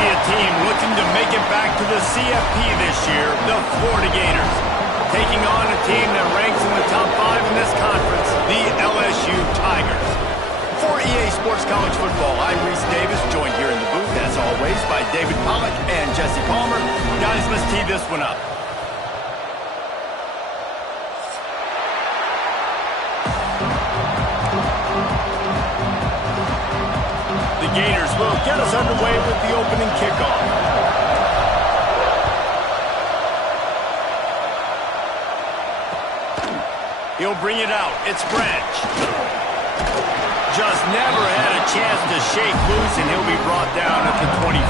see a team looking to make it back to the CFP this year, the Florida Gators, taking on a team that ranks in the top 5 in this conference, the LSU Tigers. For EA Sports College Football, I'm Reese Davis, joined here in the booth, as always, by David Pollack and Jesse Palmer. Guys, let's tee this one up. The Gators will get us underway with the opening kickoff. He'll bring it out. It's Branch. Just never had a chance to shake loose, and he'll be brought down at the 24.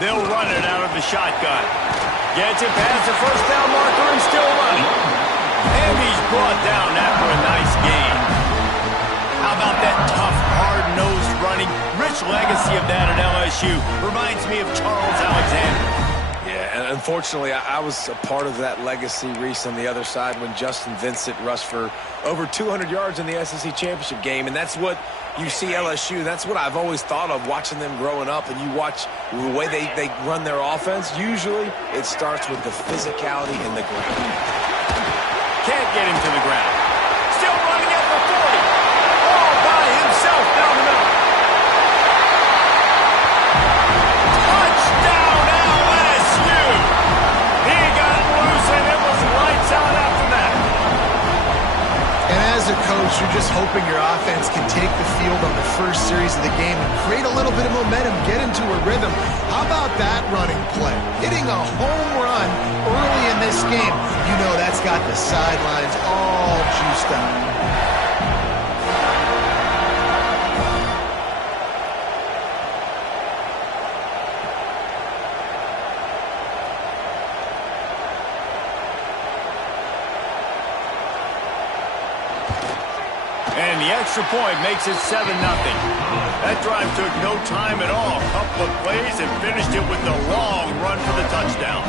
They'll run it out of the shotgun. Gets it past the first down marker and still running. And he's brought down after a nice gain. How about that tough, hard-nosed running? Rich legacy of that at LSU. Reminds me of Charles Alexander. Yeah, and unfortunately, I was a part of that legacy, Reese, on the other side when Justin Vincent rushed for over 200 yards in the SEC Championship game, and that's what you see LSU. That's what I've always thought of watching them growing up, and you watch the way they run their offense. Usually, it starts with the physicality in the ground. Can't get him to the ground. Still running at the 40. All by himself down the middle. Touchdown LSU! He got loose, and it was lights out after that. And as a coach, you're just hoping your offense can take the field on the first series of the game and create a little bit of momentum, get into a rhythm. How about that running play? Hitting a home run early in this game. You know that's got the sidelines all juiced up. And the extra point makes it 7-0. That drive took no time at all. Couple of plays and finished it with the long run for the touchdown.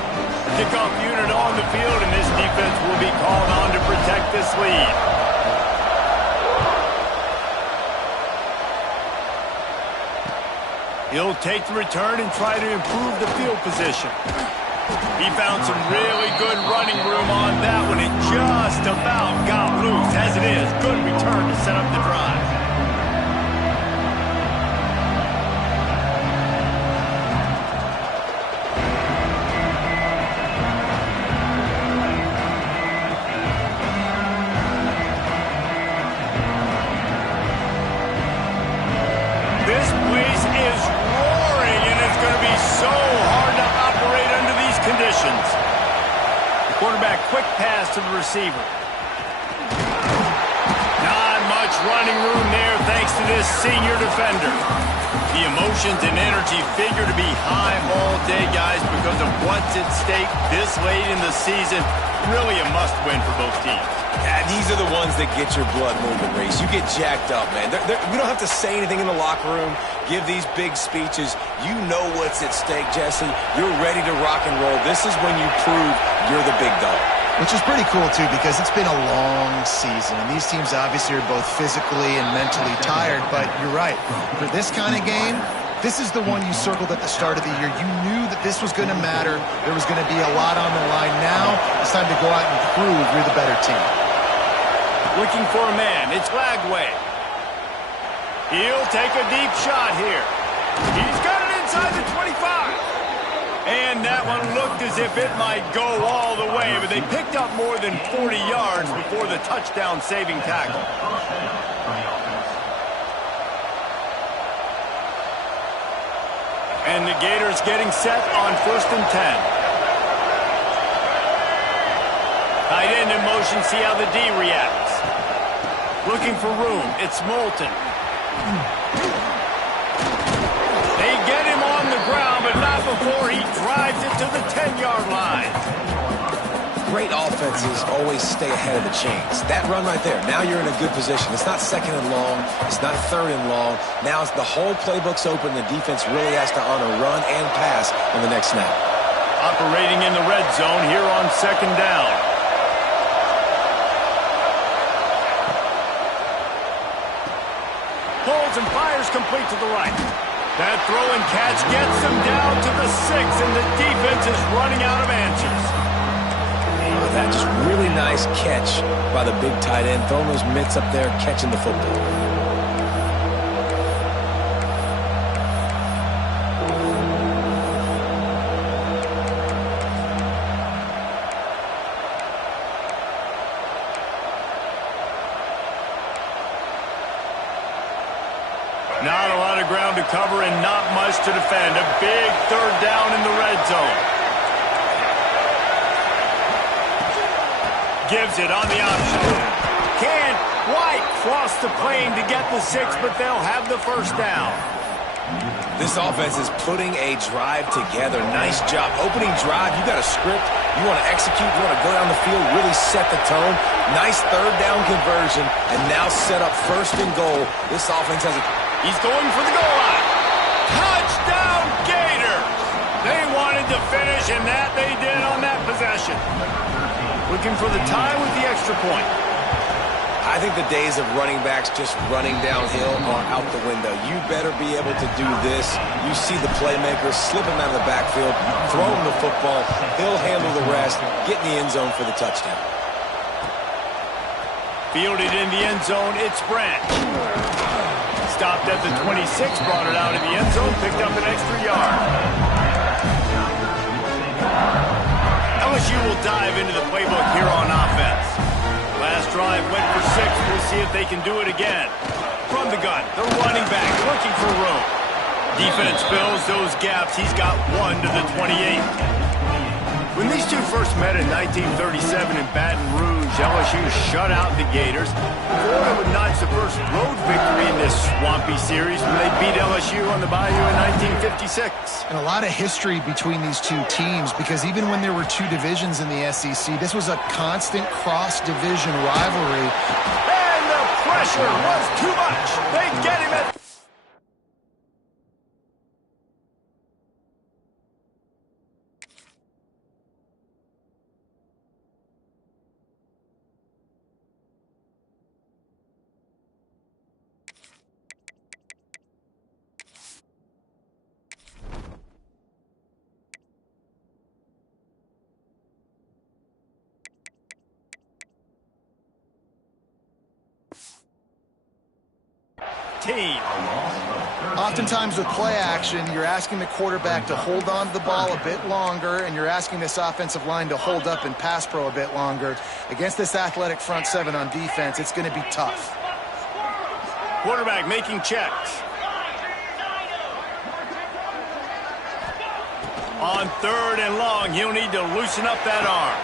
Kickoff unit on the field, and this defense will be called on to protect this lead. He'll take the return and try to improve the field position. He found some really good running room on that one. It just about got loose. As it is, good return to set up the drive. This place is roaring, and it's going to be so hard to operate under these conditions. The quarterback, quick pass to the receiver. Not much running room there thanks to this senior defender. The emotions and energy figure to be high all day, guys, because of what's at stake this late in the season. Really a must-win for both teams. Yeah, these are the ones that get your blood moving, Reese. You get jacked up, man. We don't have to say anything in the locker room, give these big speeches. You know what's at stake, Jesse. You're ready to rock and roll. This is when you prove you're the big dog. Which is pretty cool, too, because it's been a long season. And these teams obviously are both physically and mentally tired. But you're right. For this kind of game, this is the one you circled at the start of the year. You knew that this was going to matter. There was going to be a lot on the line. Now it's time to go out and prove you're the better team. Looking for a man. It's Lagway. He'll take a deep shot here. He's got it inside the 25. And that one looked as if it might go all the way, but they picked up more than 40 yards before the touchdown-saving tackle. And the Gators getting set on 1st and 10. Tight end in motion, see how the D reacts. Looking for room, it's Moulton. They get him on the ground, but not before he drives it to the 10-yard line. great offenses always stay ahead of the chains. That run right there, now you're in a good position. It's not second and long. It's not third and long. Now it's the whole playbook's open. The defense really has to honor run and pass on the next snap. Operating in the red zone here on second down. Pulls and fires complete to the right. That throw and catch gets them down to the 6, and the defense is running out of answers. Oh, that just really nice catch by the big tight end, throwing those mitts up there, catching the football. Not a lot of ground to cover and not much to defend. A big third down in the red zone. Gives it on the option. Can't quite cross the plane to get the 6, but they'll have the first down. This offense is putting a drive together. Nice job. Opening drive, you got a script. You want to execute. You want to go down the field, really set the tone. Nice third down conversion, and now set up first and goal. This offense has a... He's going for the goal line. Touchdown, Gators! They wanted to finish, and that they did on that possession. Looking for the tie with the extra point. I think the days of running backs just running downhill are out the window. You better be able to do this. You see the playmaker, slip him out of the backfield, throw him the football. He'll handle the rest, get in the end zone for the touchdown. Fielded in the end zone, it's Branch. Stopped at the 26, brought it out in the end zone, picked up an extra yard. LSU will dive into the playbook here on offense. Last drive went for 6. We'll see if they can do it again. From the gun, the running back looking for room. Defense fills those gaps. He's got 1 to the 28. When these two first met in 1937 in Baton Rouge, LSU shut out the Gators. Florida would notch the first road victory in this swampy series when they beat LSU on the Bayou in 1956. And a lot of history between these two teams, because even when there were two divisions in the SEC, this was a constant cross-division rivalry. And the pressure was too much. They get him at... team. Oftentimes with play action, you're asking the quarterback to hold on to the ball a bit longer, and you're asking this offensive line to hold up in pass pro a bit longer. Against this athletic front seven on defense, it's going to be tough. Quarterback making checks. On third and long, he'll need to loosen up that arm.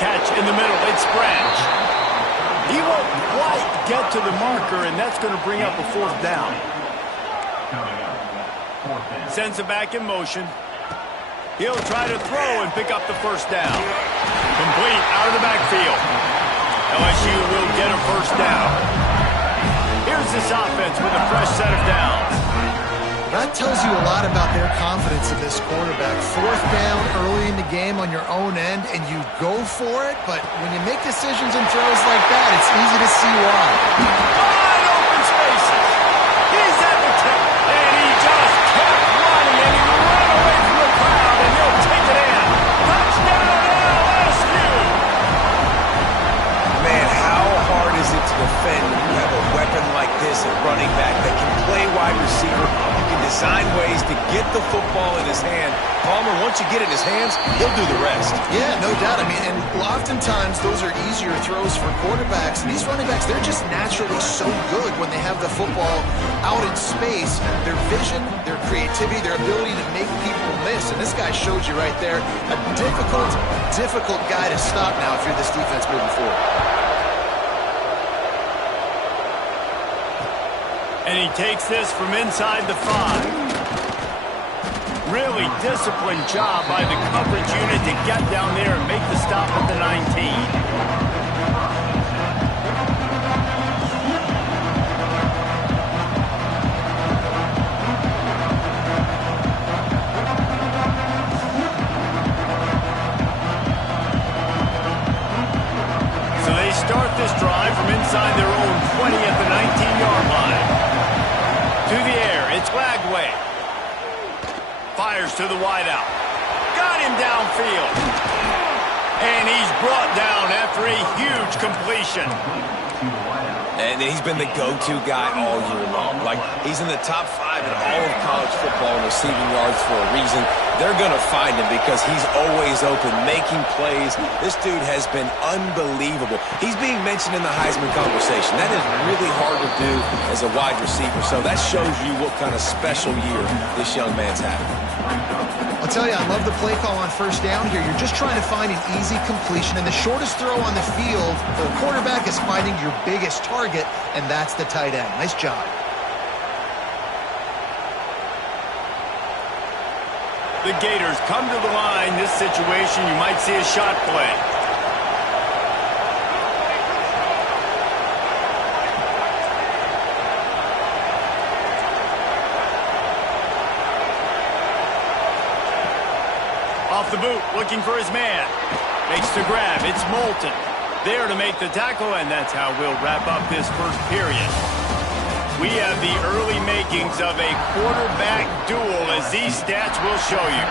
Catch in the middle, it's Branch. He won't quite get to the marker, and that's going to bring up a fourth down. Sends it back in motion. He'll try to throw and pick up the first down. Complete out of the backfield. LSU will get a first down. Here's this offense with a fresh set of downs. That tells you a lot about their confidence in this quarterback. Fourth down early in the game on your own end, and you go for it, but when you make decisions and throws like that, it's easy to see why. Wide open spaces. He's at the tip, and he just kept running, and he ran away from the crowd, and he'll take it in. Touchdown, LSU! Man, how hard is it to defend when you have a weapon like this at running back that can play wide receiver? Design ways to get the football in his hand. Palmer, once you get it in his hands, he'll do the rest. Yeah, no doubt. I mean, and oftentimes those are easier throws for quarterbacks. And these running backs, they're just naturally so good when they have the football out in space. Their vision, their creativity, their ability to make people miss. And this guy showed you right there a difficult guy to stop now if you're this defense moving forward. And he takes this from inside the 5. Really disciplined job by the coverage unit to get down there and make the stop at the 19. Lagway. Fires to the wideout. Got him downfield. And he's brought down after a huge completion. And he's been the go-to guy all year long. Like, he's in the top 5 in all of college football in receiving yards for a reason. They're going to find him because he's always open, making plays. This dude has been unbelievable. He's being mentioned in the Heisman conversation. That is really hard to do as a wide receiver. So that shows you what kind of special year this young man's having. I'll tell you, I love the play call on first down here. You're just trying to find an easy completion, and the shortest throw on the field for a quarterback is finding your biggest target, and that's the tight end. Nice job. The Gators come to the line. This situation, you might see a shot play. Off the boot, looking for his man. Makes the grab. It's Moulton. There to make the tackle, and that's how we'll wrap up this first period. We have the early makings of a quarterback duel, as these stats will show you.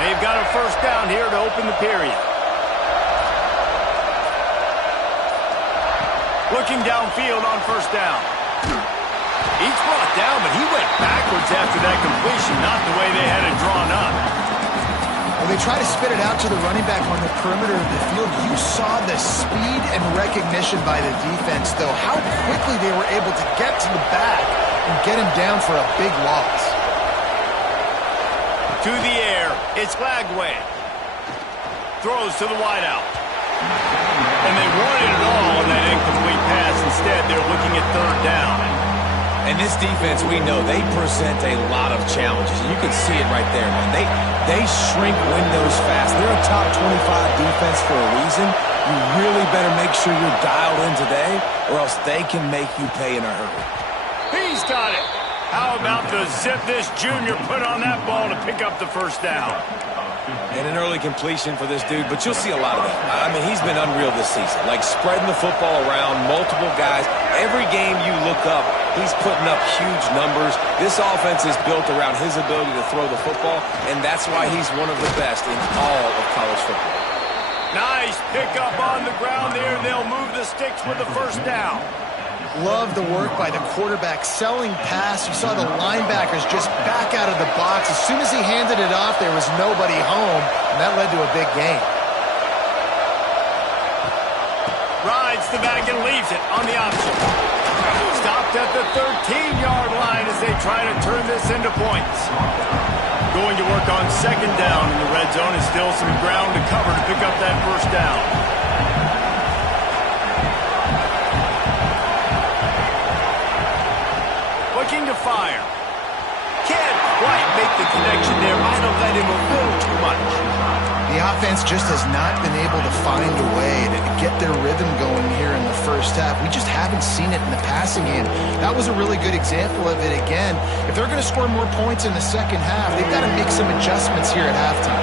They've got a first down here to open the period. Looking downfield on first down. He's brought down, but he went backwards after that completion, not the way they had it drawn up. When they try to spit it out to the running back on the perimeter of the field, you saw the speed and recognition by the defense, though, how quickly they were able to get to the back and get him down for a big loss. To the air, it's Lagway. Throws to the wideout. And they wanted it all on that incomplete pass. Instead, they're looking at third down. And this defense, we know, they present a lot of challenges. You can see it right there, man. They shrink windows fast. They're a top 25 defense for a reason. You really better make sure you're dialed in today, or else they can make you pay in a hurry. He's got it. How about the zip this junior put on that ball to pick up the first down? And an early completion for this dude, but you'll see a lot of that. I mean, he's been unreal this season. Like, spreading the football around, multiple guys. Every game you look up, he's putting up huge numbers. This offense is built around his ability to throw the football, and that's why he's one of the best in all of college football. Nice pickup on the ground there. They'll move the sticks with the first down. Love the work by the quarterback, selling pass. You saw the linebackers just back out of the box. As soon as he handed it off, there was nobody home, and that led to a big gain. Rides the back and leaves it on the option. Stopped at the 13-yard line as they try to turn this into points. Going to work on second down in the red zone, and still some ground to cover to pick up that first down. Looking to fire. Can't quite make the connection there. Might have let him a little too much. The offense just has not been able to find a way to get their rhythm going here in the first half. We just haven't seen it in the passing game. That was a really good example of it again. If they're going to score more points in the second half, they've got to make some adjustments here at halftime.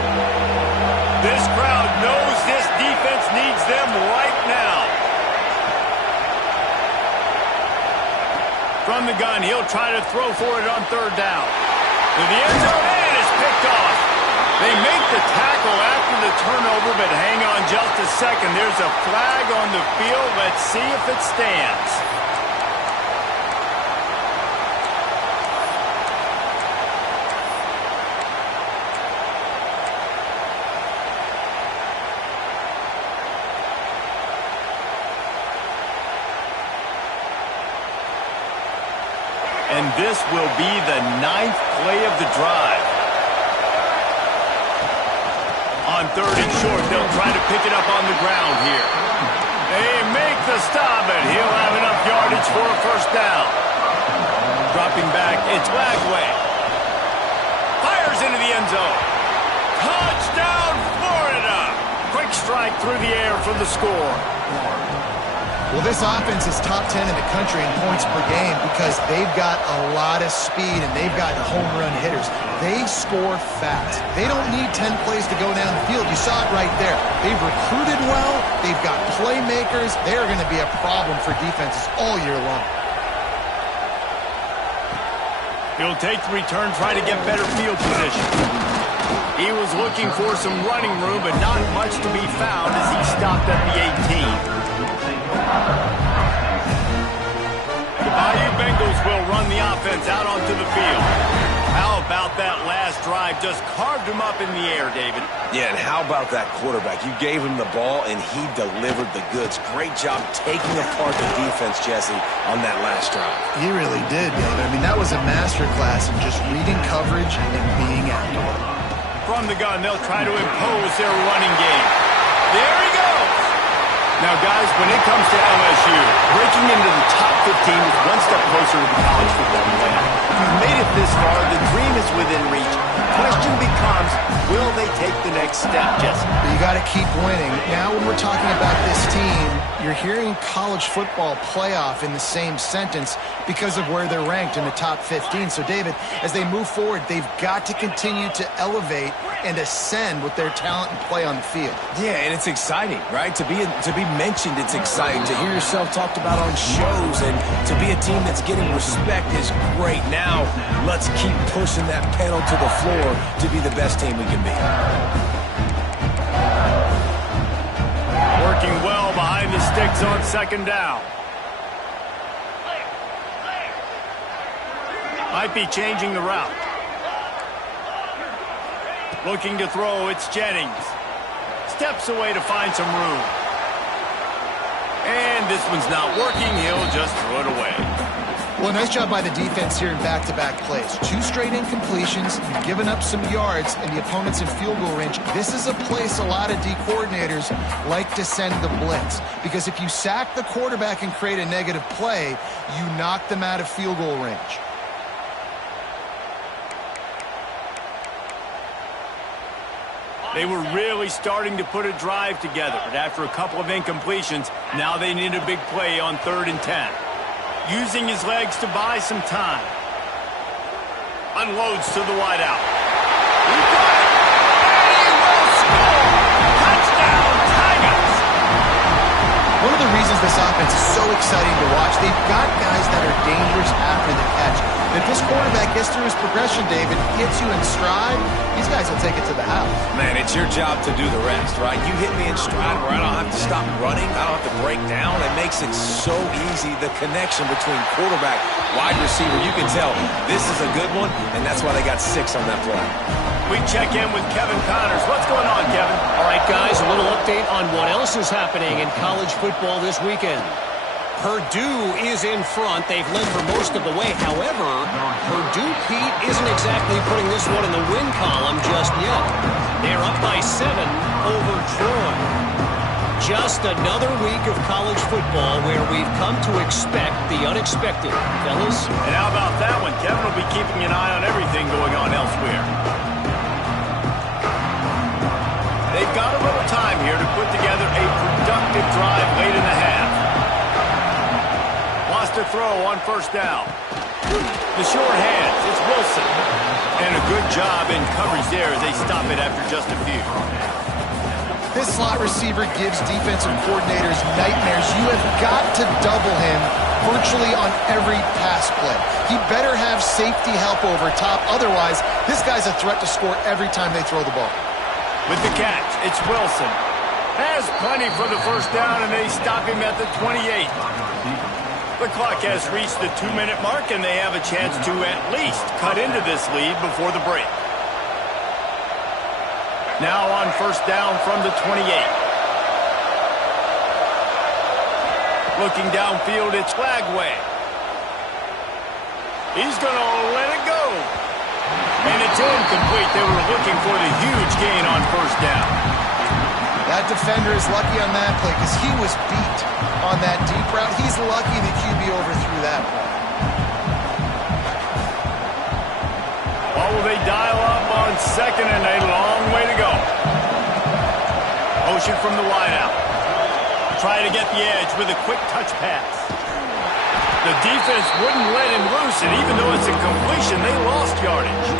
This crowd knows this defense needs them right now. From the gun, he'll try to throw for it on third down. To the end zone, and it's picked off. They make the tackle after the turnover, but hang on just a second. There's a flag on the field. Let's see if it stands. And this will be the 9th play of the drive. On third and short, they'll try to pick it up on the ground here. They make the stop, and he'll have enough yardage for a first down. Dropping back, it's Lagway. Fires into the end zone. Touchdown, Florida! Quick strike through the air for the score. Well, this offense is top 10 in the country in points per game because they've got a lot of speed and they've got home run hitters. They score fast. They don't need 10 plays to go down the field. You saw it right there. They've recruited well. They've got playmakers. They're going to be a problem for defenses all year long. He'll take the return, try to get better field position. He was looking for some running room, but not much to be found as he stopped at the 18. The Bayou Bengals will run the offense out onto the field. How about that last drive? Just carved him up in the air, David. Yeah, and how about that quarterback? You gave him the ball, and he delivered the goods. Great job taking apart the defense, Jesse, on that last drive. He really did, David. I mean, that was a masterclass in just reading coverage and being accurate. From the gun, they'll try to impose their running game. There he goes! Now, guys, when it comes to LSU, breaking into the top 15 is one step closer to the college football playoff. If you've made it this far, the dream is within reach. The question becomes, will they take the next step, Jesse? You got to keep winning. Now, when we're talking about this team, you're hearing college football playoff in the same sentence because of where they're ranked in the top 15. So, David, as they move forward, they've got to continue to elevate and ascend with their talent and play on the field. Yeah, and it's exciting, right? To be mentioned, it's exciting. To hear yourself talked about on shows and to be a team that's getting respect is great. Now, let's keep pushing that pedal to the floor to be the best team we can be. Working well behind the sticks on second down. Might be changing the route. Looking to throw, it's Jennings. Steps away to find some room. And this one's not working, he'll just throw it away. Well, nice job by the defense here in back-to-back plays. 2 straight incompletions, you've given up some yards, and the opponent's in field goal range. This is a place a lot of D coordinators like to send the blitz, because if you sack the quarterback and create a negative play, you knock them out of field goal range. They were really starting to put a drive together, but after a couple of incompletions, now they need a big play on 3rd and 10. Using his legs to buy some time. Unloads to the wideout. He got it! And he will score! Touchdown, Tigers! One of the reasons this offense is so exciting to watch, they've got guys that are dangerous after the catch. If this quarterback gets through his progression, David, hits you in stride, these guys will take it to the house. Man, it's your job to do the rest, right? You hit me in stride where I don't have to stop running. I don't have to break down. It makes it so easy, the connection between quarterback, wide receiver. You can tell this is a good one, and that's why they got 6 on that play. We check in with Kevin Connors. What's going on, Kevin? All right, guys, a little update on what else is happening in college football this weekend. Purdue is in front. They've led for most of the way. However, Purdue, Pete, isn't exactly putting this one in the win column just yet. They're up by 7 over Troy. Just another week of college football where we've come to expect the unexpected. Fellas? And how about that one? Kevin will be keeping an eye on everything going on elsewhere. They've got a little time here to put together a productive drive late in the half. To throw on 1st down. The short hands, it's Wilson. And a good job in coverage there as they stop it after just a few. This slot receiver gives defensive coordinators nightmares. You have got to double him virtually on every pass play. He better have safety help over top. Otherwise, this guy's a threat to score every time they throw the ball. With the catch, it's Wilson. Has plenty for the 1st down, and they stop him at the 28. The clock has reached the 2-minute mark, and they have a chance to at least cut into this lead before the break. Now on 1st down from the 28. Looking downfield, it's Flagway. He's going to let it go. And it's incomplete. They were looking for the huge gain on 1st down. That defender is lucky on that play because he was beat on that deep route. He's lucky the QB overthrew that play. Well, will they dial up on 2nd and a long way to go? Motion from the wideout. try to get the edge with a quick touch pass. The defense wouldn't let him loose, and even though it's a completion, they lost yardage.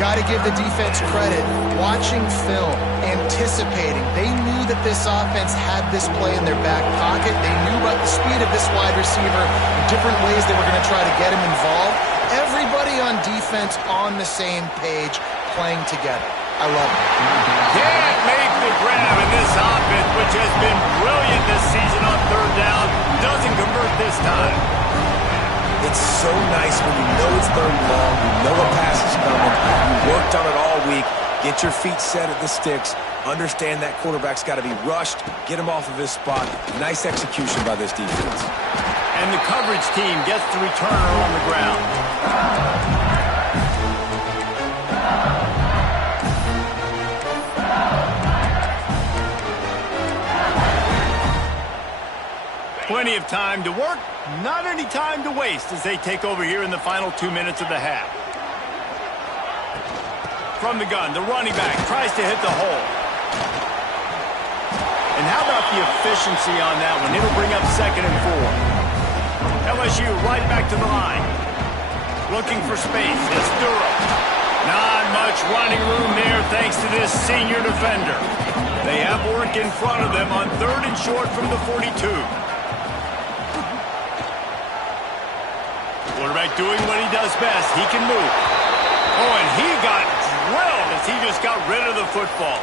Got to give the defense credit. Watching film, anticipating. They knew that this offense had this play in their back pocket. They knew about the speed of this wide receiver, the different ways they were going to try to get him involved. Everybody on defense on the same page, playing together. I love it. Can't make the grab in this offense, which has been brilliant this season on third down. Doesn't convert this time. It's so nice when you know it's third and long, you know a pass is coming, you worked on it all week, get your feet set at the sticks, understand that quarterback's got to be rushed, get him off of his spot. Nice execution by this defense. And the coverage team gets the returner on the ground. Plenty of time to work, not any time to waste as they take over here in the final 2 minutes of the half. From the gun, the running back tries to hit the hole. And how about the efficiency on that one? It'll bring up 2nd and 4. LSU right back to the line. Looking for space. It's Durham. Not much running room there thanks to this senior defender. They have work in front of them on 3rd and short from the 42. Quarterback doing what he does best. He can move. Oh, and he got drilled as he just got rid of the football.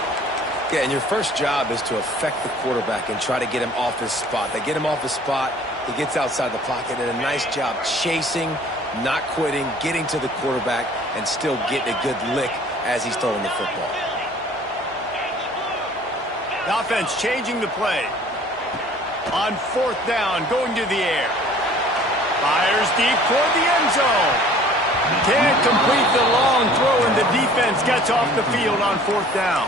Yeah, and your first job is to affect the quarterback and try to get him off his spot. They get him off his spot, he gets outside the pocket, and a nice job chasing, not quitting, getting to the quarterback, and still getting a good lick as he's throwing the football. The offense changing the play. On 4th down, going to the air. Fires deep toward the end zone. Can't complete the long throw, and the defense gets off the field on 4th down.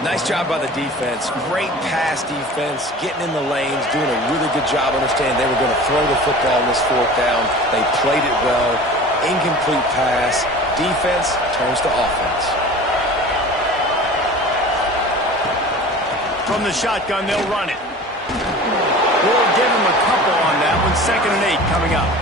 Nice job by the defense. Great pass defense, getting in the lanes, doing a really good job understanding they were going to throw the football on this 4th down. They played it well. Incomplete pass. Defense turns to offense. From the shotgun, they'll run it. We'll give him a couple on that one. 2nd and 8 coming up.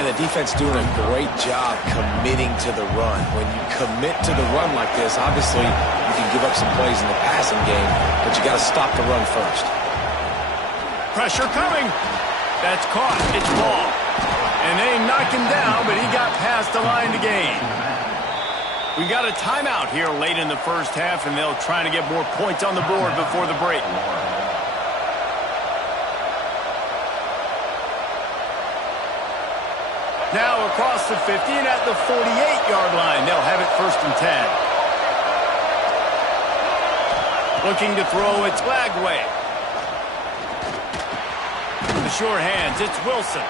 And the defense doing a great job committing to the run. When you commit to the run like this, obviously you can give up some plays in the passing game, but you got to stop the run first. Pressure coming. That's caught. It's ball. And they knock him down, but he got past the line to gain. We got a timeout here late in the first half, and they'll try to get more points on the board before the break. Now across the 50 and at the 48-yard line. They'll have it 1st and 10. Looking to throw, it's Lagway. The sure hands, it's Wilson.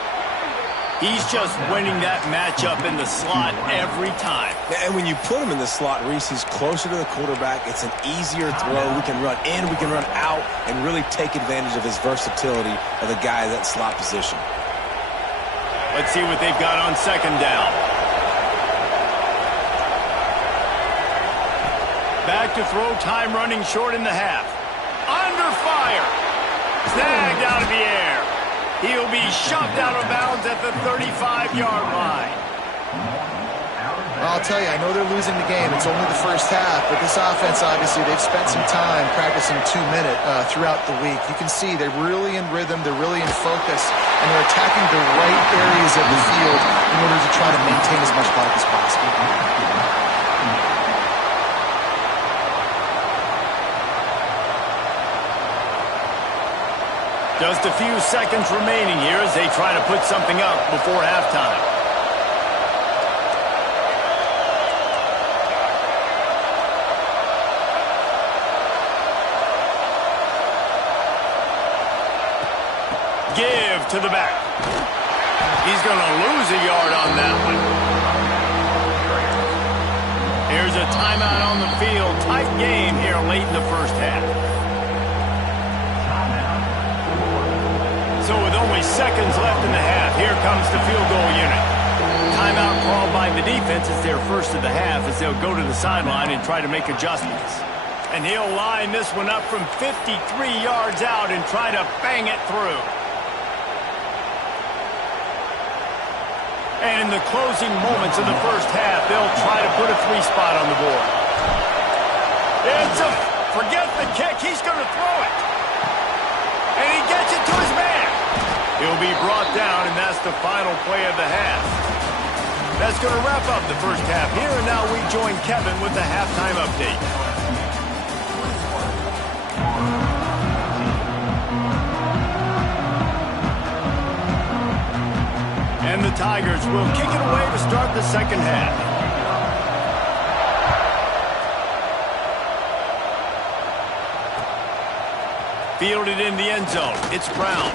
He's just winning that matchup in the slot every time. And when you put him in the slot, Reese, he's closer to the quarterback. It's an easier throw. We can run in, we can run out, and really take advantage of his versatility of the guy in that slot position. Let's see what they've got on 2nd down. Back to throw, time running short in the half. Under fire. Snagged out of the air. He'll be shoved out of bounds at the 35-yard line. I'll tell you, I know they're losing the game. It's only the first half, but this offense, obviously, they've spent some time practicing 2-minute throughout the week. You can see they're really in rhythm, they're really in focus, and they're attacking the right areas of the field in order to try to maintain as much clock as possible. Just a few seconds remaining here as they try to put something up before halftime. Give to the back. He's going to lose a yard on that one. Here's a timeout on the field. Tight game here late in the first half. So with only seconds left in the half, here comes the field goal unit. Timeout called by the defense is their first of the half as they'll go to the sideline and try to make adjustments. And he'll line this one up from 53 yards out and try to bang it through. And in the closing moments of the first half, they'll try to put a 3-spot on the board. Forget the kick. He's going to throw it. And he gets it to his man. He'll be brought down, and that's the final play of the half. That's going to wrap up the first half here, and now we join Kevin with the halftime update. And the Tigers will kick it away to start the second half. Fielded in the end zone. It's Brown.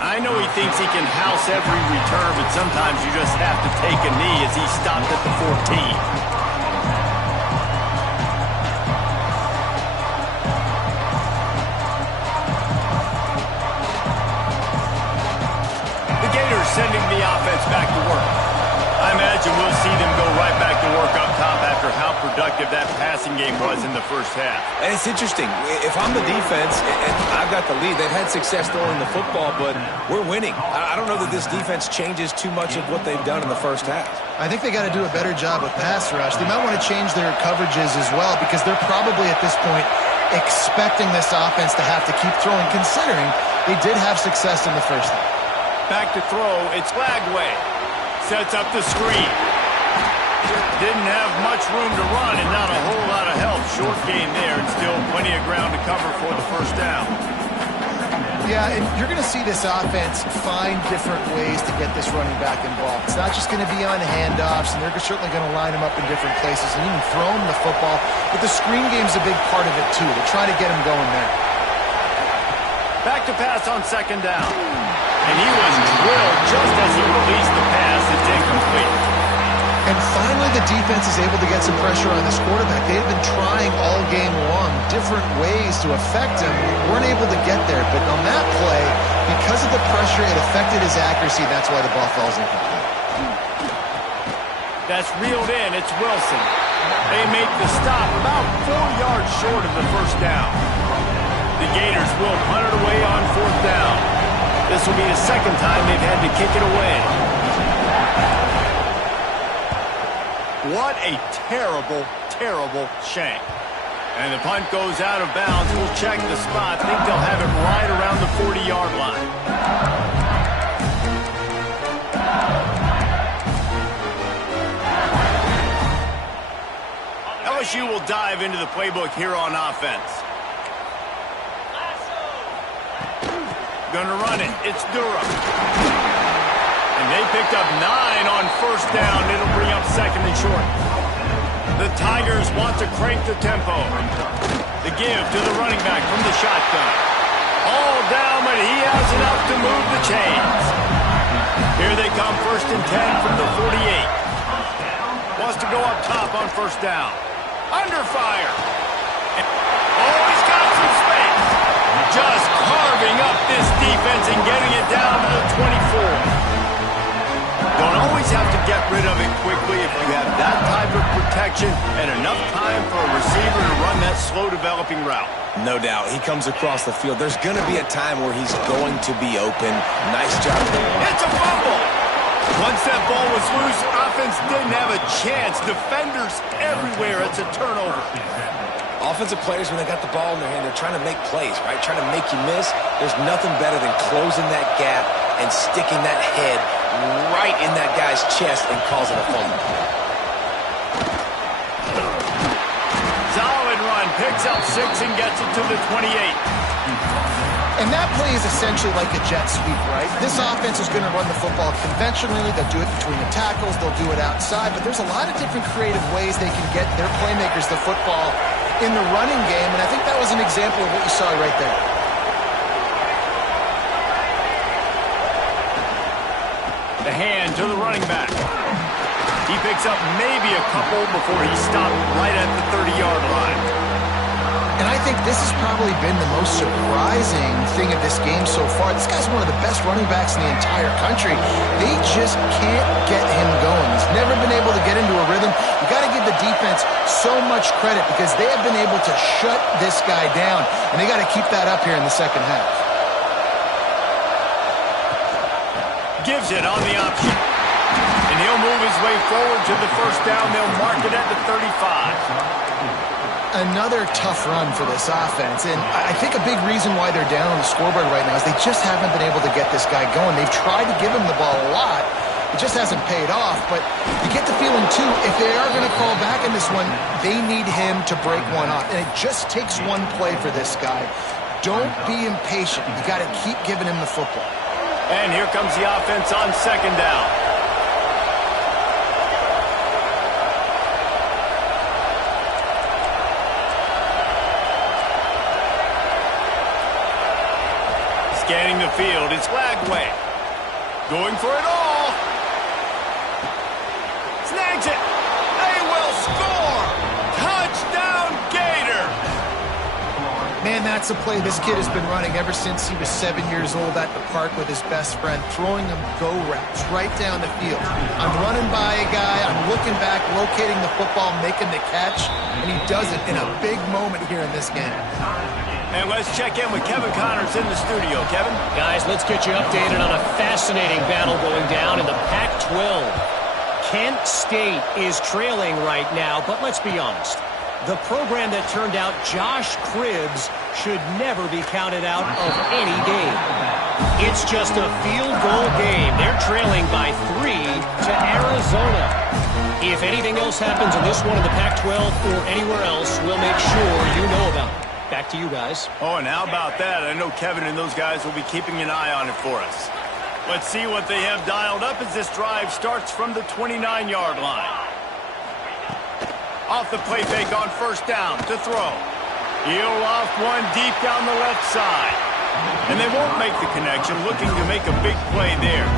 I know he thinks he can house every return, but sometimes you just have to take a knee as he stopped at the 14. Sending the offense back to work. I imagine we'll see them go right back to work up top after how productive that passing game was in the first half. And it's interesting. If I'm the defense and I've got the lead, they've had success throwing the football, but we're winning. I don't know that this defense changes too much of what they've done in the first half. I think they got to do a better job with pass rush. They might want to change their coverages as well because they're probably at this point expecting this offense to have to keep throwing, considering they did have success in the first half. Back to throw, it's Lagway. Sets up the screen. Didn't have much room to run and not a whole lot of help. Short gain there and still plenty of ground to cover for the first down. Yeah, and you're going to see this offense find different ways to get this running back involved. It's not just going to be on handoffs, and they're certainly going to line him up in different places and even throw him the football. But the screen game's a big part of it, too. They're trying to get him going there. Back to pass on second down. And he was drilled just as he released the pass. It's incomplete. And finally, the defense is able to get some pressure on this quarterback. They've been trying all game long different ways to affect him. Weren't able to get there. But on that play, because of the pressure, it affected his accuracy. That's why the ball falls incomplete. That's reeled in. It's Wilson. They make the stop about 4 yards short of the first down. The Gators will punt it away on fourth down. This will be the second time they've had to kick it away. What a terrible, terrible shank. And the punt goes out of bounds. We'll check the spot. Think they'll have it right around the 40-yard line. LSU will dive into the playbook here on offense. Gonna run it. It's Durham. And they picked up 9 on first down. It'll bring up second and short. The Tigers want to crank the tempo. The give to the running back from the shotgun. All down, but he has enough to move the chains. Here they come, first and 10 from the 48. Wants to go up top on first down. Under fire. Oh, he's got some space. Just carving up this defense and getting it down to the 24. Don't always have to get rid of it quickly if you have that type of protection and enough time for a receiver to run that slow-developing route. No doubt. He comes across the field. There's going to be a time where he's going to be open. Nice job. It's a fumble. Once that ball was loose, offense didn't have a chance. Defenders everywhere. It's a turnover. Offensive players, when they got the ball in their hand, they're trying to make plays, right? Trying to make you miss. There's nothing better than closing that gap and sticking that head right in that guy's chest and causing a fumble. Solid run. Picks up 6 and gets it to the 28. And that play is essentially like a jet sweep, right? This offense is going to run the football conventionally. They'll do it between the tackles. They'll do it outside. But there's a lot of different creative ways they can get their playmakers the football in the running game. And I think that was an example of what you saw right there. The hand to the running back. He picks up maybe a couple before he stopped right at the 30-yard line. And I think this has probably been the most surprising thing of this game so far. This guy's one of the best running backs in the entire country. They just can't get him going. He's never been able to get into a rhythm. You got to give the defense so much credit because they have been able to shut this guy down, and they got to keep that up here in the second half. Gives it on the option. And he'll move his way forward to the first down. They'll mark it at the 35. Another tough run for this offense, and I think a big reason why they're down on the scoreboard right now is they just haven't been able to get this guy going. They've tried to give him the ball a lot. It just hasn't paid off, but you get the feeling, too, if they are going to fall back in this one, they need him to break one off, and it just takes one play for this guy. Don't be impatient. You got to keep giving him the football. And here comes the offense on second down. Scanning the field, it's Lagway. Going for it all. Snags it. They will score. Touchdown, Gators. Man, that's a play this kid has been running ever since he was 7 years old at the park with his best friend, throwing him go routes right down the field. I'm running by a guy, I'm looking back, locating the football, making the catch, and he does it in a big moment here in this game. And let's check in with Kevin Connors in the studio. Kevin? Guys, let's get you updated on a fascinating battle going down in the Pac-12. Kent State is trailing right now, but let's be honest. The program that turned out Josh Cribbs should never be counted out of any game. It's just a field goal game. They're trailing by 3 to Arizona. If anything else happens in this one in the Pac-12 or anywhere else, we'll make sure you know about it. Back to you guys. Oh, and how about that? I know Kevin and those guys will be keeping an eye on it for us. Let's see what they have dialed up as this drive starts from the 29-yard line. Off the play fake on first down to throw. He'll off one deep down the left side. And they won't make the connection, looking to make a big play there.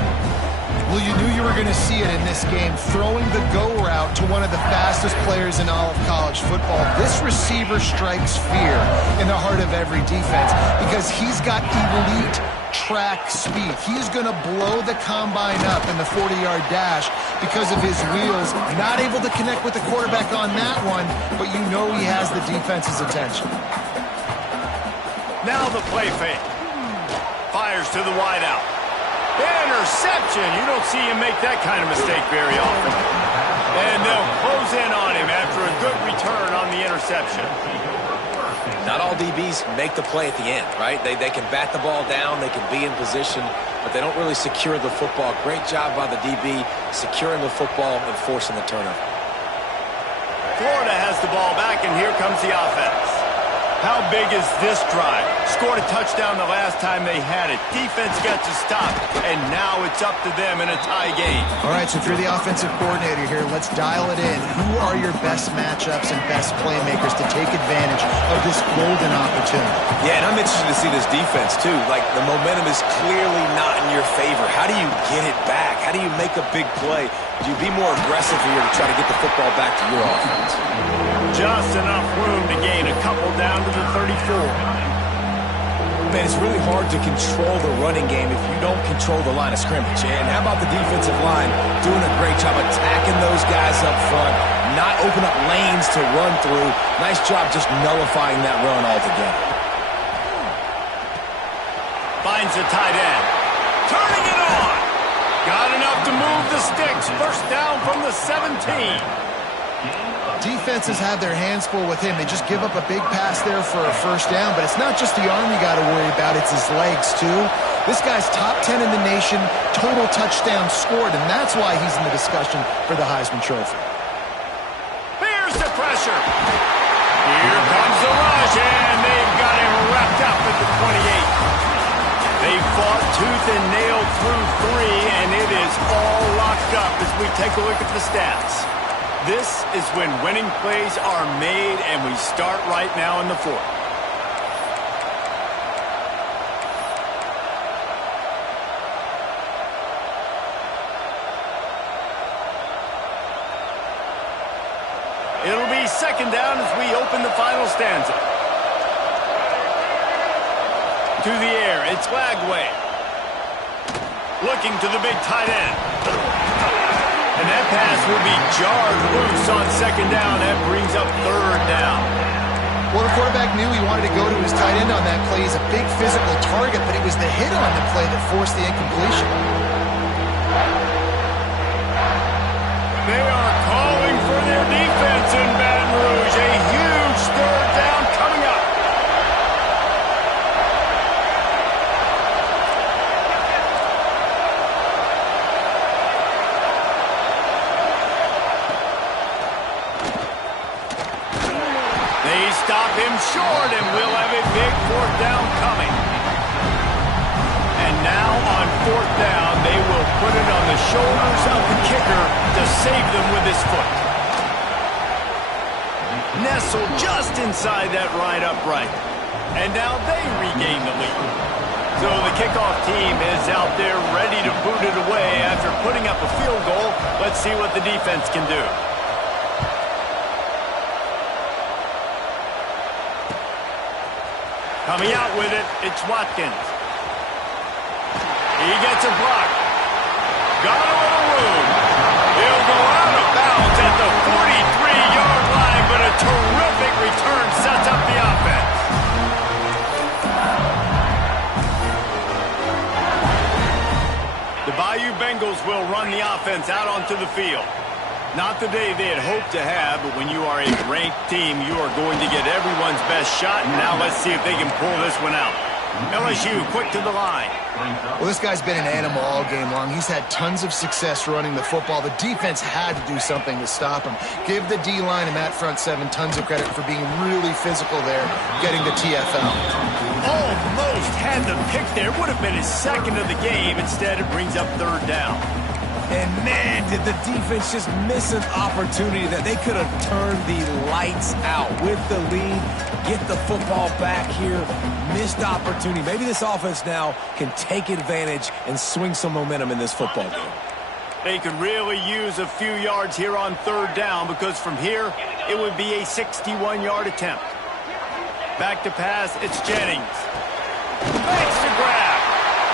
Well, you knew you were going to see it in this game, throwing the go route to one of the fastest players in all of college football. This receiver strikes fear in the heart of every defense because he's got elite track speed. He's going to blow the combine up in the 40-yard dash because of his wheels. Not able to connect with the quarterback on that one, but you know he has the defense's attention. Now the play fake. Fires to the wideout. Interception. You don't see him make that kind of mistake very often. And they'll close in on him after a good return on the interception. Not all DBs make the play at the end, right? They can bat the ball down, they can be in position, but they don't really secure the football. Great job by the DB securing the football and forcing the turnover. Florida has the ball back, and here comes the offense. How big is this drive? Scored a touchdown the last time they had it. Defense got to stop, and now it's up to them in a tie game. All right, so if you're the offensive coordinator here, let's dial it in. Who are your best matchups and best playmakers to take advantage of this golden opportunity? Yeah, and I'm interested to see this defense, too. Like, the momentum is clearly not in your favor. How do you get it back? How do you make a big play? Do you be more aggressive here to try to get the football back to your offense? Just enough room to gain a couple down to the 34. Man, it's really hard to control the running game if you don't control the line of scrimmage. And how about the defensive line doing a great job attacking those guys up front, not open up lanes to run through. Nice job just nullifying that run altogether. Finds the tight end. Turning it on. Got enough to move the sticks. First down from the 17. Defenses have their hands full with him. They just give up a big pass there for a first down, but it's not just the arm you got to worry about, it's his legs too. This guy's top 10 in the nation, total touchdowns scored, and that's why he's in the discussion for the Heisman Trophy. Here's the pressure. Here comes the rush, and they've got him wrapped up at the 28. They fought tooth and nail through 3, and it is all locked up as we take a look at the stats. This is when winning plays are made, and we start right now in the 4th. It'll be second down as we open the final stanza. To the air, it's Lagway. Looking to the big tight end. And that pass will be jarred loose on second down. That brings up third down. Well, the quarterback knew he wanted to go to his tight end on that play. He's a big physical target, but it was the hit on the play that forced the incompletion. They are calling for their defense in Baton Rouge. A huge third down coming up. They stop him short, and we'll have a big fourth down coming. And now on fourth down, they will put it on the shoulders of the kicker to save them with his foot. Nestled just inside that right upright. And now they regain the lead. So the kickoff team is out there ready to boot it away after putting up a field goal. Let's see what the defense can do. Coming out with it, it's Watkins. He gets a block. Got a little room. He'll go out of bounds at the 43-yard line, but a terrific return sets up the offense. The Bayou Bengals will run the offense out onto the field. Not the day they had hoped to have, but when you are a ranked team, you are going to get everyone's best shot, and now let's see if they can pull this one out. LSU quick to the line. Well, this guy's been an animal all game long. He's had tons of success running the football. The defense had to do something to stop him. Give the D-line and that front seven tons of credit for being really physical there, getting the TFL. Almost had the pick there. Would have been his second of the game. Instead, it brings up third down. And man, did the defense just miss an opportunity that they could have turned the lights out with the lead, get the football back here, missed opportunity. Maybe this offense now can take advantage and swing some momentum in this football game. They could really use a few yards here on third down because from here, it would be a 61-yard attempt. Back to pass, it's Jennings. Makes the grab.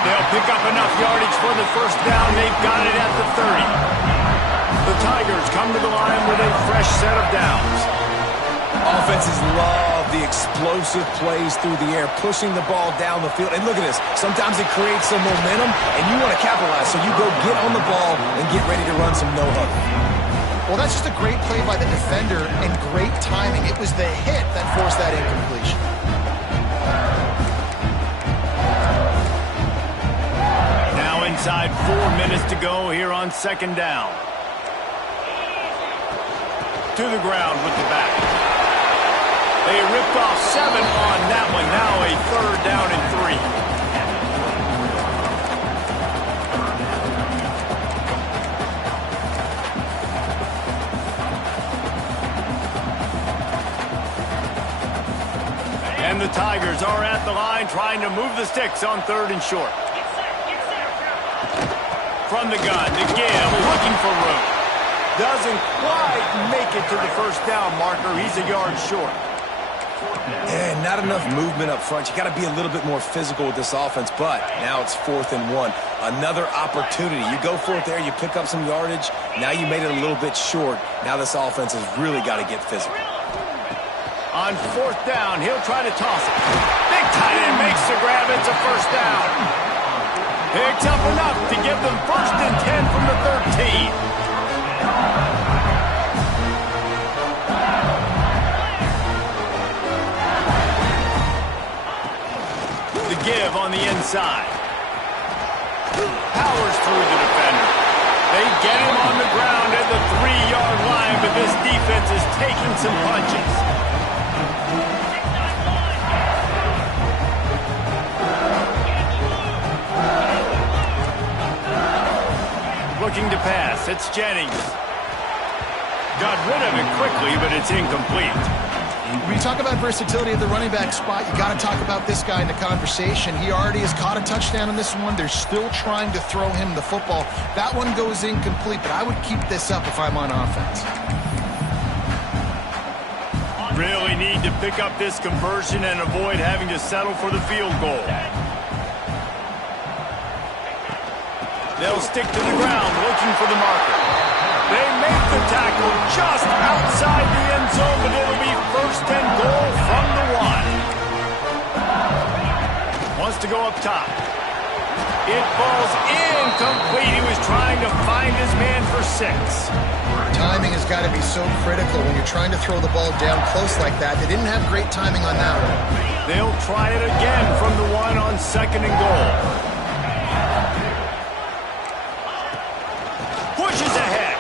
They'll pick up enough yardage for the first down. They've got it at the 30. The Tigers come to the line with a fresh set of downs. Offenses love the explosive plays through the air, pushing the ball down the field. And look at this. Sometimes it creates some momentum, and you want to capitalize. So you go get on the ball and get ready to run some no-huddle. Well, that's just a great play by the defender and great timing. It was the hit that forced that incompletion. Inside 4 minutes to go here on second down. To the ground with the back. They ripped off 7 on that one. Now a third down and 3. And the Tigers are at the line trying to move the sticks on third and short. From the gun, the give, looking for room. Doesn't quite make it to the first down marker. He's a yard short. And not enough movement up front. You got to be a little bit more physical with this offense, but now it's 4th and 1. Another opportunity. You go for it there, you pick up some yardage. Now you made it a little bit short. Now this offense has really got to get physical. On 4th down, he'll try to toss it. Big tight end makes the grab. It's a first down. Picks up enough to give them 1st and 10 from the 13. The give on the inside. Powers through the defender. They get him on the ground at the 3-yard line, but this defense is taking some punches. Looking to pass, it's Jennings. Got rid of it quickly, but it's incomplete. When you talk about versatility at the running back spot, you got to talk about this guy in the conversation. He already has caught a touchdown on this one. They're still trying to throw him the football. That one goes incomplete, but I would keep this up if I'm on offense. Really need to pick up this conversion and avoid having to settle for the field goal. They'll stick to the ground looking for the marker. They make the tackle just outside the end zone, but it'll be first and goal from the 1. Wants to go up top. It falls incomplete. He was trying to find his man for 6. Timing has got to be so critical when you're trying to throw the ball down close like that. They didn't have great timing on that one. They'll try it again from the 1 on 2nd and goal. Pushes ahead.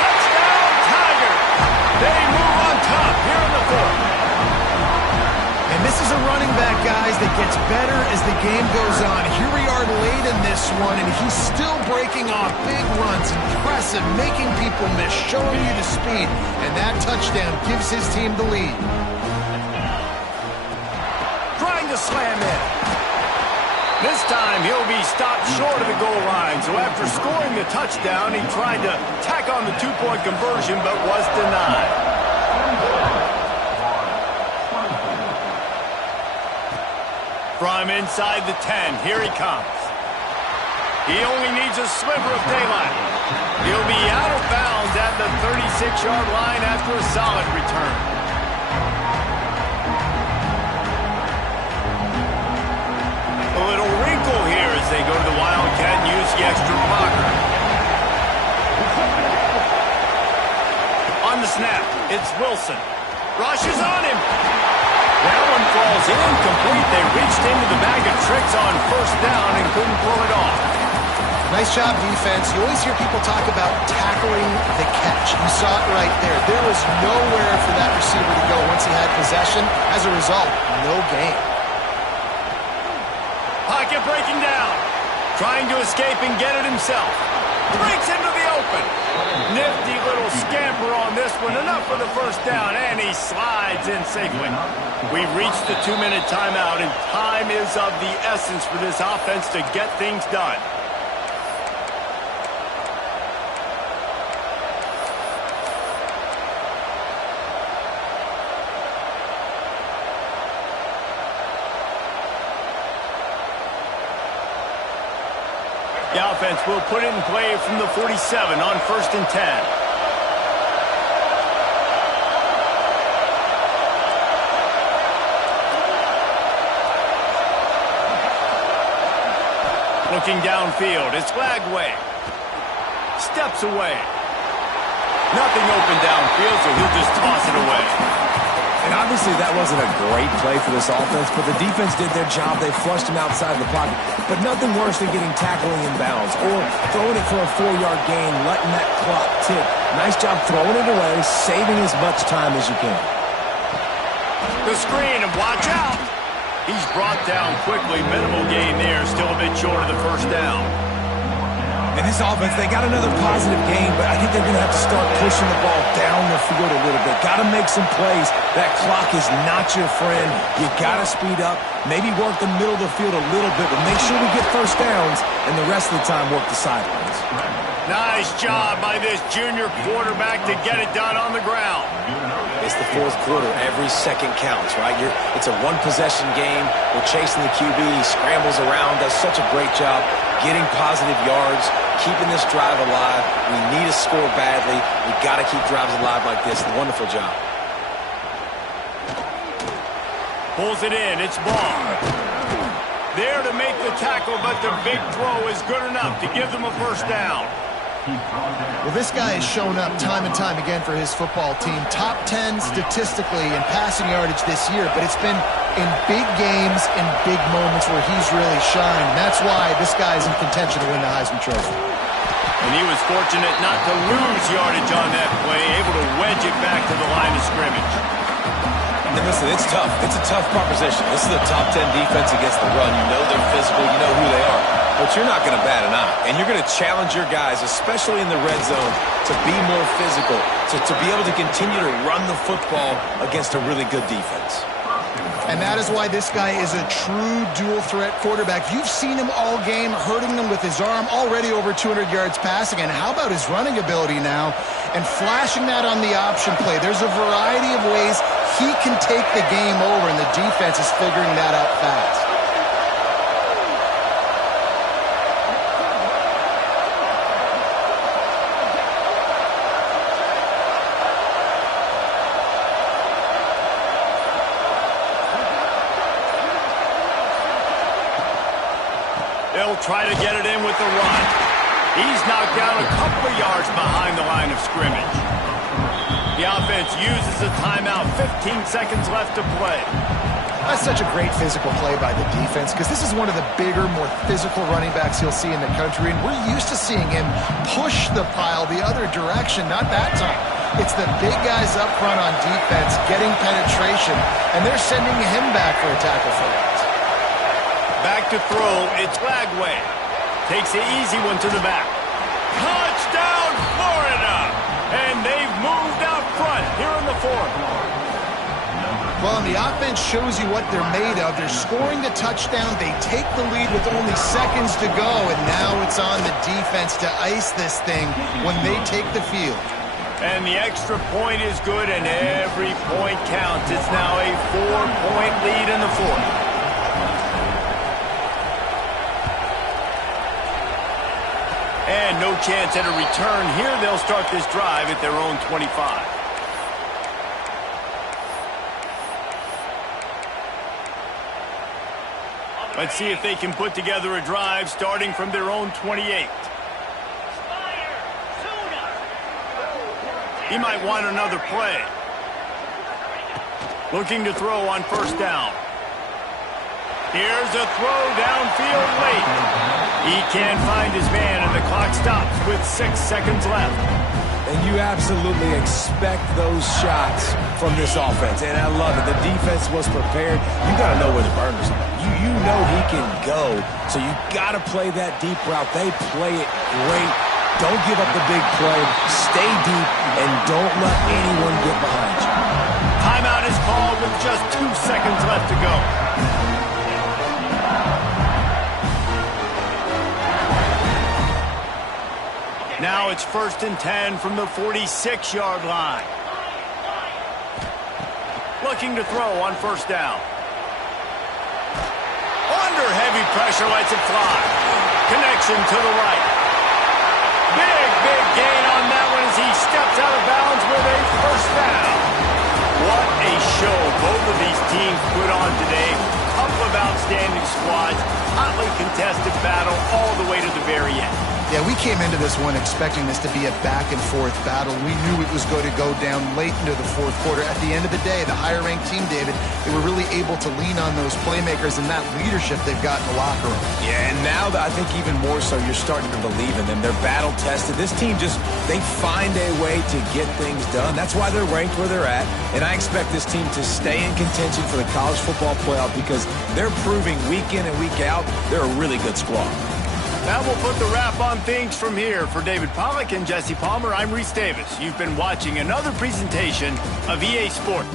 Touchdown, Tigers! They move on top here in the 4th. And this is a running back, guys, that gets better as the game goes on. Here we are late in this one, and he's still breaking off big runs. Impressive, making people miss, showing you the speed. And that touchdown gives his team the lead. Trying to slam in. This time he'll be stopped short of the goal line. So after scoring the touchdown, he tried to tack on the 2-point conversion, but was denied. From inside the 10, here he comes. He only needs a sliver of daylight. He'll be out of bounds at the 36-yard line after a solid return. A little wrinkle here as they go to the Wildcat and use the extra blocker. On the snap, it's Wilson. Rushes on him. That one falls incomplete. They reached into the bag of tricks on first down and couldn't pull it off. Nice job, defense. You always hear people talk about tackling the catch. You saw it right there. There was nowhere for that receiver to go once he had possession. As a result, no gain. Pocket breaking down. Trying to escape and get it himself. Breaks into the open. Nifty little scamper on this one. Enough for the first down, and he slides in safely. We've reached the 2-minute timeout, and time is of the essence for this offense to get things done. The offense will put it in play from the 47 on 1st and 10. Looking downfield, it's Lagway. Steps away. Nothing open downfield, so he'll just toss it away. And obviously that wasn't a great play for this offense, but the defense did their job. They flushed him outside the pocket. But nothing worse than getting tackling in bounds or throwing it for a 4-yard gain, letting that clock tick. Nice job throwing it away, saving as much time as you can. The screen, and watch out. He's brought down quickly. Minimal gain there, still a bit short of the first down. And this offense, they got another positive game, but I think they're going to have to start pushing the ball down the field a little bit. Got to make some plays. That clock is not your friend. You got to speed up, maybe work the middle of the field a little bit, but make sure we get first downs, and the rest of the time work the sidelines. Nice job by this junior quarterback to get it done on the ground. It's the 4th quarter. Every second counts, right? It's a one-possession game. We're chasing the QB. He scrambles around, does such a great job getting positive yards, keeping this drive alive. We need to score badly. We got to keep drives alive like this. Wonderful job. Pulls it in. It's Ball. There to make the tackle, but the big throw is good enough to give them a first down. Well, this guy has shown up time and time again for his football team. Top 10 statistically in passing yardage this year, but it's been in big games and big moments where he's really shined. And that's why this guy is in contention to win the Heisman Trophy. And he was fortunate not to lose yardage on that play, able to wedge it back to the line of scrimmage. And listen, it's tough. It's a tough proposition. This is a top 10 defense against the run. You know they're physical. You know who they are. But you're not going to bat an eye. And you're going to challenge your guys, especially in the red zone, to be more physical, to be able to continue to run the football against a really good defense. And that is why this guy is a true dual-threat quarterback. You've seen him all game, hurting them with his arm, already over 200 yards passing. And how about his running ability now? And flashing that on the option play. There's a variety of ways he can take the game over, and the defense is figuring that out fast. They'll try to get it in with the run. He's knocked down a couple of yards behind the line of scrimmage. The offense uses a timeout. 15 seconds left to play. That's such a great physical play by the defense, because this is one of the bigger, more physical running backs you'll see in the country, and we're used to seeing him push the pile the other direction. Not that time. It's the big guys up front on defense getting penetration, and they're sending him back for a tackle for loss. Back to throw, it's Lagway. Takes the easy one to the back. Touchdown, Florida! And they've moved out front here in the fourth. Well, and the offense shows you what they're made of. They're scoring the touchdown. They take the lead with only seconds to go, and now it's on the defense to ice this thing when they take the field. And the extra point is good, and every point counts. It's now a 4-point lead in the fourth. And no chance at a return here. They'll start this drive at their own 25. Let's see if they can put together a drive starting from their own 28. He might want another play. Looking to throw on first down. Here's a throw downfield late. He can't find his man, and the clock stops with 6 seconds left. And you absolutely expect those shots from this offense, and I love it. The defense was prepared. You got to know where the burners are. You know he can go, so you got to play that deep route. They play it great. Don't give up the big play. Stay deep, and don't let anyone get behind you. Timeout is called with just 2 seconds left to go. Now it's 1st and 10 from the 46-yard line. Looking to throw on first down. Under heavy pressure, lets it fly. Connection to the right. Big gain on that one as he steps out of bounds with a first down. What a show both of these teams put on today. Couple of outstanding squads. Hotly contested battle all the way to the very end. Yeah, we came into this one expecting this to be a back-and-forth battle. We knew it was going to go down late into the fourth quarter. At the end of the day, the higher-ranked team, David, they were really able to lean on those playmakers and that leadership they've got in the locker room. Yeah, and now I think even more so, you're starting to believe in them. They're battle-tested. This team they find a way to get things done. That's why they're ranked where they're at, and I expect this team to stay in contention for the college football playoff because they're proving week in and week out they're a really good squad. That will put the wrap on things from here. For David Pollack and Jesse Palmer, I'm Reese Davis. You've been watching another presentation of EA Sports.